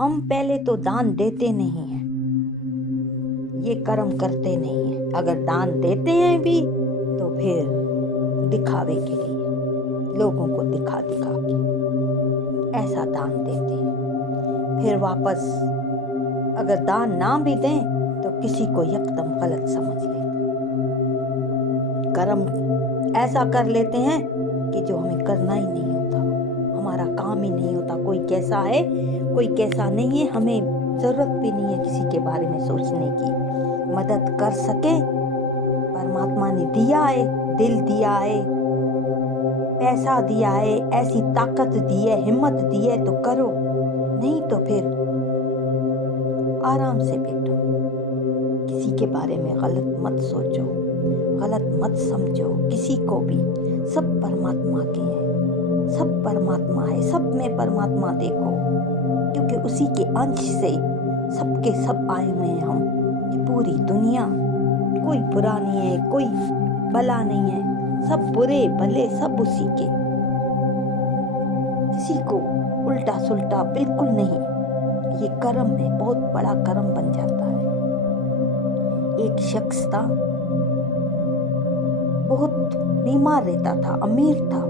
हम पहले तो दान देते नहीं हैं, ये कर्म करते नहीं हैं। अगर दान देते हैं भी तो फिर दिखावे के लिए, लोगों को दिखा दिखा के ऐसा दान देते हैं। फिर वापस अगर दान ना भी दें तो किसी को यकदम गलत समझ लेते हैं। कर्म ऐसा कर लेते हैं कि जो हमें करना ही नहीं होता, हमारा काम ही नहीं होता। कोई कैसा है कोई कैसा नहीं है, हमें ज़रूरत भी नहीं है किसी के बारे में सोचने की। मदद कर सके, परमात्मा ने दिया है, दिल दिया है, पैसा दिया है, ऐसी ताकत दी है, हिम्मत दी है तो करो, नहीं तो फिर आराम से बैठो। किसी के बारे में गलत मत सोचो, गलत मत समझो किसी को भी। सब परमात्मा के हैं, सब परमात्मा है, सब में परमात्मा देखो, क्योंकि उसी के अंश से सबके सब आए हुए हैं हम। ये पूरी दुनिया, कोई बुरा नहीं है, कोई भला नहीं है, सब बुरे भले सब उसी के। किसी को उल्टा सुल्टा बिल्कुल नहीं। ये कर्म है, बहुत बड़ा कर्म बन जाता है। एक शख्स था, बहुत बीमार रहता था, अमीर था,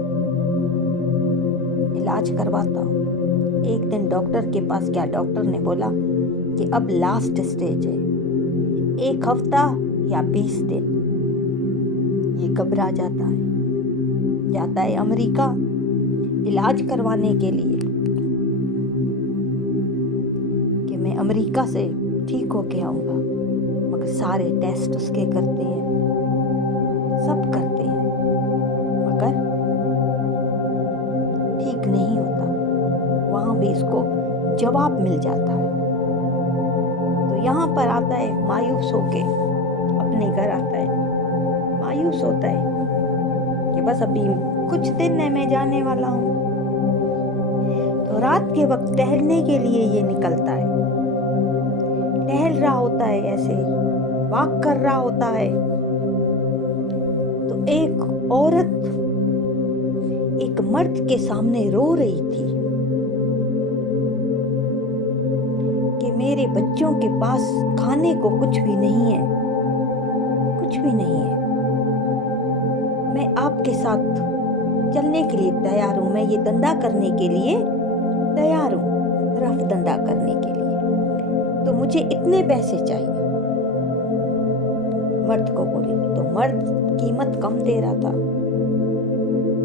इलाज करवाता। एक दिन डॉक्टर के पास गया, डॉक्टर ने बोला कि अब लास्ट स्टेज है, 1 हफ्ता या 20 दिन। ये घबरा जाता है, जाता है अमेरिका इलाज करवाने के लिए कि मैं अमेरिका से ठीक होके आऊँगा। मगर सारे टेस्ट उसके करते हैं, सब करते हैं, मगर ठीक नहीं होता। वहाँ भी इसको जवाब मिल जाता है। तो यहाँ पर आता है मायूस होके, अपने घर आता है, मायूस होता है कि बस अभी कुछ दिन है, मैं जाने वाला हूँ। तो रात के वक्त टहलने के लिए ये निकलता है, टहल रहा होता है, ऐसे वॉक कर रहा होता है। तो एक औरत एक मर्द के सामने रो रही थी कि मेरे बच्चों के पास खाने को कुछ भी नहीं है, कुछ भी नहीं है। मैं आपके साथ चलने के लिए तैयार हूँ, मैं ये धंधा करने के लिए तैयार हूँ, रफ धंधा करने के लिए, तो मुझे इतने पैसे चाहिए। मर्द को बोली तो मर्द कीमत कम दे रहा था,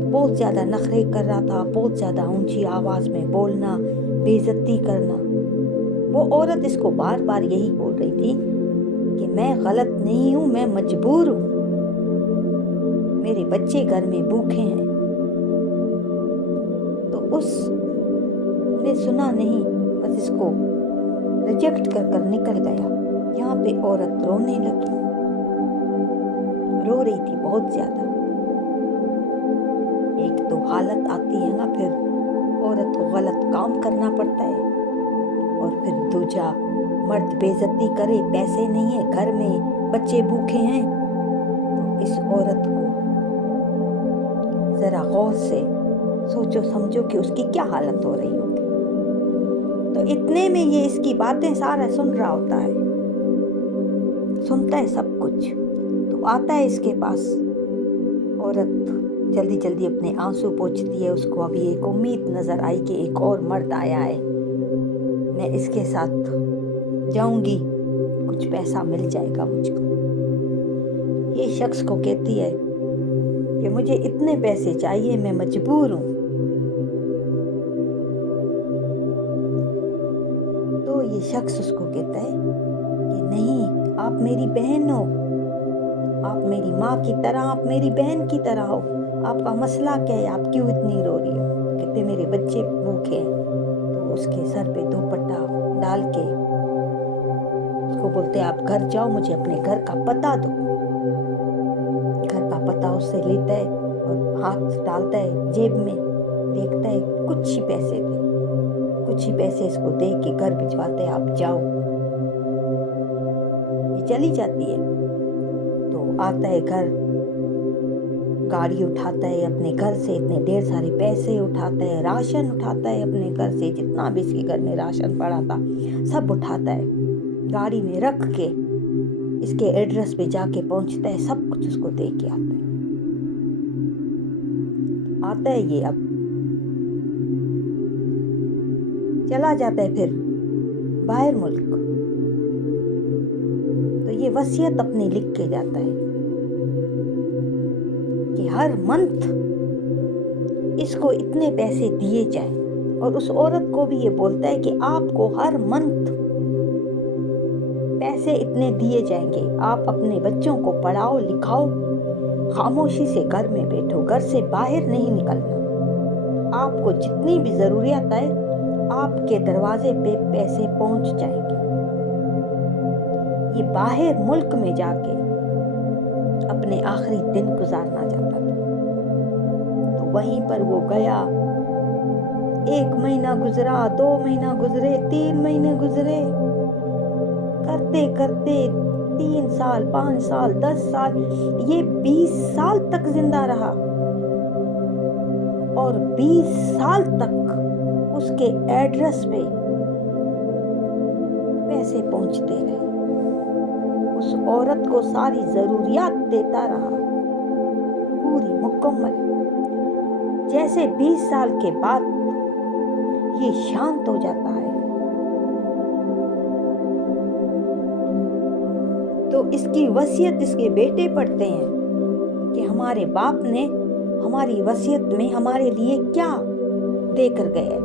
बहुत ज्यादा नखरे कर रहा था, बहुत ज्यादा ऊंची आवाज में बोलना, बेइज्जती करना। वो औरत इसको बार बार यही बोल रही थी कि मैं गलत नहीं हूँ, मैं मजबूर हूँ, मेरे बच्चे घर में भूखे हैं। तो उसने सुना नहीं, बस इसको रिजेक्ट कर कर निकल गया। यहाँ पे औरत रोने लगी, रो रही थी बहुत ज्यादा। एक तो हालत आती है ना, फिर औरत को गलत काम करना पड़ता है, और फिर दूजा मर्द बेइज्जती करे, पैसे नहीं है घर में, बच्चे भूखे हैं। तो इस औरत को जरा गौर से सोचो समझो कि उसकी क्या हालत हो रही होगी। तो इतने में ये इसकी बातें सारा सुन रहा होता है, सुनता है सब कुछ। तो आता है इसके पास, औरत जल्दी जल्दी अपने आंसू पोंछती है। उसको अभी एक उम्मीद नजर आई कि एक और मर्द आया है, मैं इसके साथ जाऊंगी, कुछ पैसा मिल जाएगा मुझको। ये शख्स को कहती है कि मुझे इतने पैसे चाहिए, मैं मजबूर हूँ। तो ये शख्स उसको कहता है कि नहीं, आप मेरी बहन हो, आप मेरी माँ की तरह, आप मेरी बहन की तरह हो, आपका मसला क्या है, आप क्यों इतनी रो रही हो? कहते मेरे बच्चे भूखे हैं। तो उसके सर पे दुपट्टा डाल के उसको बोलते आप घर जाओ, मुझे अपने घर का पता दो। घर का पता उससे लेता है और हाथ डालता है जेब में, देखता है कुछ ही पैसे थे, कुछ ही पैसे इसको दे के घर भिजवाते हैं, आप जाओ। ये चली जाती है। तो आता है घर, गाड़ी उठाता है अपने घर से, इतने ढेर सारे पैसे उठाता है, राशन उठाता है अपने घर से, जितना भी इसके घर में राशन पड़ा था सब उठाता है, गाड़ी में रख के इसके एड्रेस पे जाके पहुंचता है, सब कुछ उसको दे के आता है ये। अब चला जाता है फिर बाहर मुल्क, तो ये वसीयत अपनी लिख के जाता है कि हर मंथ इसको इतने पैसे दिए जाएं, और उस औरत को भी ये बोलता है कि आपको हर मंथ पैसे इतने दिए जाएंगे, आप अपने बच्चों को पढ़ाओ लिखाओ, खामोशी से घर में बैठो, घर से बाहर नहीं निकलना, आपको जितनी भी जरूरियत है आपके दरवाजे पे पैसे पहुंच जाएंगे। ये बाहर मुल्क में जाके अपने आखिरी दिन गुजारना चाहता था, तो वहीं पर वो गया। 1 महीना गुजरा, 2 महीना गुजरे, 3 महीने गुजरे, करते करते 3 साल, 5 साल, 10 साल, ये 20 साल तक जिंदा रहा, और 20 साल तक उसके एड्रेस पे पैसे पहुंचते रहे, उस औरत को सारी जरूरियात देता रहा पूरी मुकम्मल। जैसे 20 साल के बाद ये शांत हो जाता है, तो इसकी वसीयत इसके बेटे पढ़ते हैं कि हमारे बाप ने हमारी वसीयत में हमारे लिए क्या देकर गए।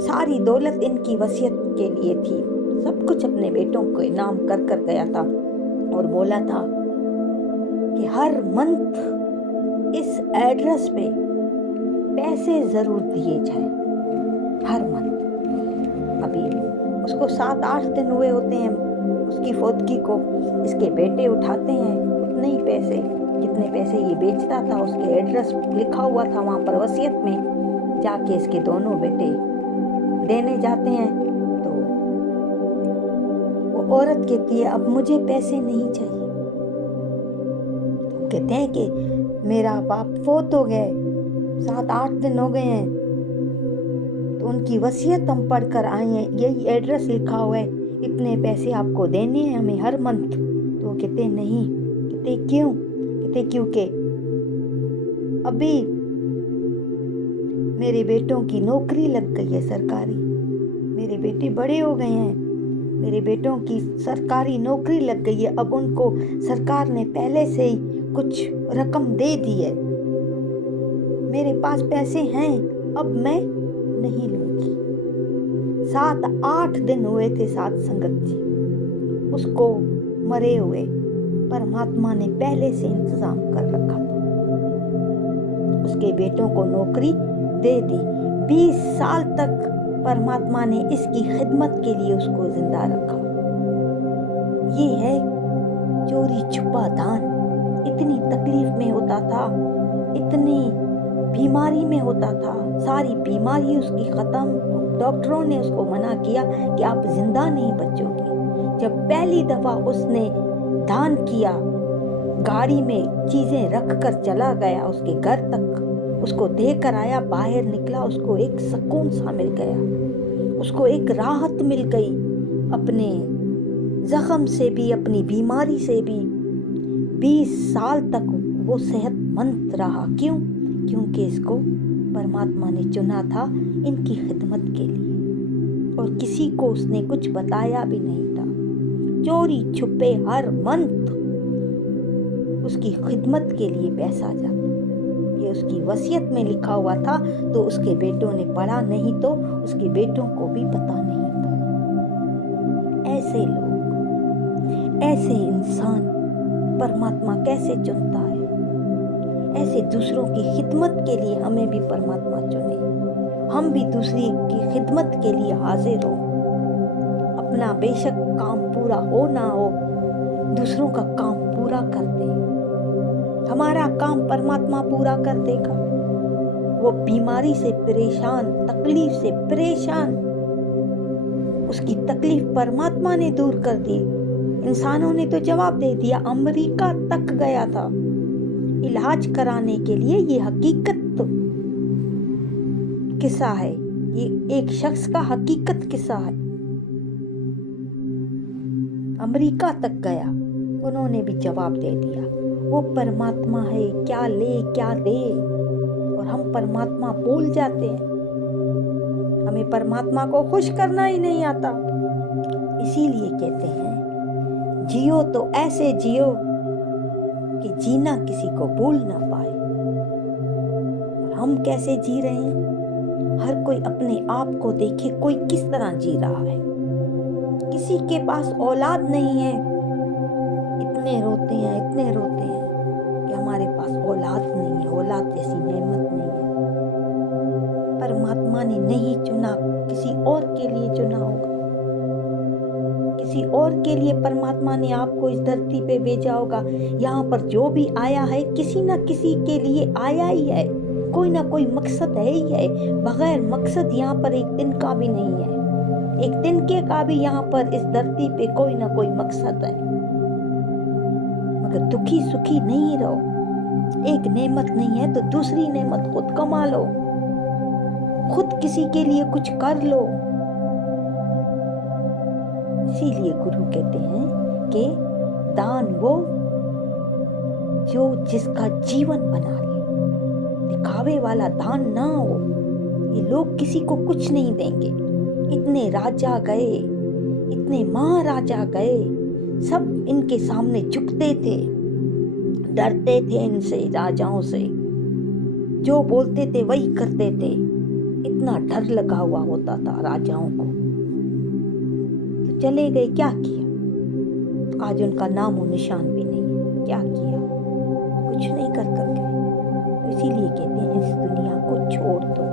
सारी दौलत इनकी वसीयत के लिए थी, सब कुछ अपने बेटों के नाम कर कर गया था, और बोला था कि हर मंथ इस एड्रेस पे पैसे जरूर दिए जाएं, हर मंथ। अभी उसको 7-8 दिन हुए होते हैं उसकी फौतगी को, इसके बेटे उठाते हैं उतने ही पैसे जितने पैसे ये बेचता था, उसके एड्रेस लिखा हुआ था वहाँ पर वसीयत में, जाके इसके दोनों बेटे देने जाते हैं। तो वो औरत कहती है अब मुझे पैसे नहीं चाहिए। तो कहते हैं कि मेरा बाप फौत हो गए, 7-8 दिन हो गए हैं, तो उनकी वसीयत हम पढ़ कर आए हैं, यही एड्रेस लिखा हुआ है, इतने पैसे आपको देने हैं हमें हर मंथ। तो कहते नहीं। कहते क्यों? कहते क्योंकि अभी मेरे बेटों की नौकरी लग गई है सरकारी, मेरे बेटे बड़े हो गए हैं, मेरे बेटों की सरकारी नौकरी लग गई है, अब उनको सरकार ने पहले से ही कुछ रकम दे दी है, मेरे पास पैसे हैं, अब मैं नहीं लूंगी। 7-8 दिन हुए थे साथ संगत जी उसको मरे हुए, परमात्मा ने पहले से इंतजाम कर रखा था, उसके बेटों को नौकरी दे दी। 20 साल तक परमात्मा ने इसकी खिदमत के लिए उसको जिंदा रखा। ये है चोरी छुपा दान। इतनी तकलीफ में होता था, इतनी बीमारी में होता था, सारी बीमारी उसकी खत्म। डॉक्टरों ने उसको मना किया कि आप जिंदा नहीं बचोगे। जब पहली दफा उसने दान किया, गाड़ी में चीजें रख कर चला गया उसके घर तक, उसको देकर आया, बाहर निकला, उसको एक सुकून सा मिल गया, उसको एक राहत मिल गई अपने जख्म से भी, अपनी बीमारी से भी। 20 साल तक वो सेहतमंद रहा। क्यों? क्योंकि इसको परमात्मा ने चुना था इनकी खिदमत के लिए, और किसी को उसने कुछ बताया भी नहीं था। चोरी छुपे हर मंथ उसकी खिदमत के लिए पैसा जाता, ये उसकी वसीयत में लिखा हुआ था, तो उसके बेटों ने पढ़ा, नहीं तो उसके बेटों को भी पता नहीं था। ऐसे लोग, ऐसे इंसान परमात्मा कैसे चुनता है? ऐसे दूसरों की खिदमत के लिए हमें भी परमात्मा चुने, हम भी दूसरी की खिदमत के लिए हाजिर हो। अपना बेशक काम पूरा हो ना हो, दूसरों का काम पूरा कर दे। हमारा काम परमात्मा पूरा कर देगा। वो बीमारी से परेशान, तकलीफ से परेशान, उसकी तकलीफ परमात्मा ने दूर कर दी। इंसानों ने तो जवाब दे दिया, अमेरिका तक गया था, इलाज कराने के लिए। ये हकीकत किस्सा है, ये एक शख्स का हकीकत किस्सा है। अमेरिका तक गया, उन्होंने भी जवाब दे दिया वो परमात्मा है, क्या ले क्या दे। और हम परमात्मा भूल जाते हैं, हमें परमात्मा को खुश करना ही नहीं आता। इसीलिए कहते हैं जियो तो ऐसे जियो कि जीना किसी को भूल ना पाए। और हम कैसे जी रहे हैं? हर कोई अपने आप को देखे, कोई किस तरह जी रहा है। किसी के पास औलाद नहीं है, इतने रोते हैं कि हमारे पास औलाद नहीं है, औलाद जैसी नेमत नहीं है। परमात्मा ने नहीं चुना, किसी और के लिए चुना होगा, किसी और के लिए परमात्मा ने आपको इस धरती पे भेजा होगा। यहाँ पर जो भी आया है किसी न किसी के लिए आया ही है, कोई ना कोई मकसद है ही है। बगैर मकसद यहाँ पर एक दिन का भी नहीं है, एक दिन के का भी यहाँ पर इस धरती पे कोई ना कोई मकसद है। मगर दुखी सुखी नहीं रहो। एक नेमत नहीं है तो दूसरी नेमत खुद कमा लो, खुद किसी के लिए कुछ कर लो। इसीलिए गुरु कहते हैं कि दान वो जो जिसका जीवन बना ले, दिखावे वाला दान ना हो। ये लोग किसी को कुछ नहीं देंगे। इतने राजा गए, इतने महाराजा गए, सब इनके सामने झुकते थे, डरते थे इनसे, राजाओं से। जो बोलते थे वही करते थे, इतना डर लगा हुआ होता था राजाओं को। तो चले गए, क्या किया? आज उनका नामो निशान भी नहीं है। क्या किया? कुछ नहीं कर गए। तो इसीलिए कहते हैं इस दुनिया को छोड़ दो।